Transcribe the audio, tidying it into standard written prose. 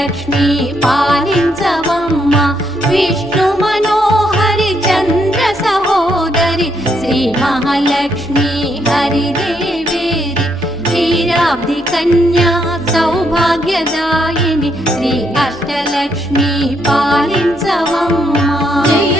అష్టలక్ష్మి పాలించవమ్మ విష్ణు మనోహరి చంద్ర సహోదరి శ్రీ మహాలక్ష్మి హరిదేవేరి క్షీరాబ్ది కన్యా సౌభాగ్యదాయిని శ్రీ అష్టలక్ష్మి పాలించవమ్మ. జయ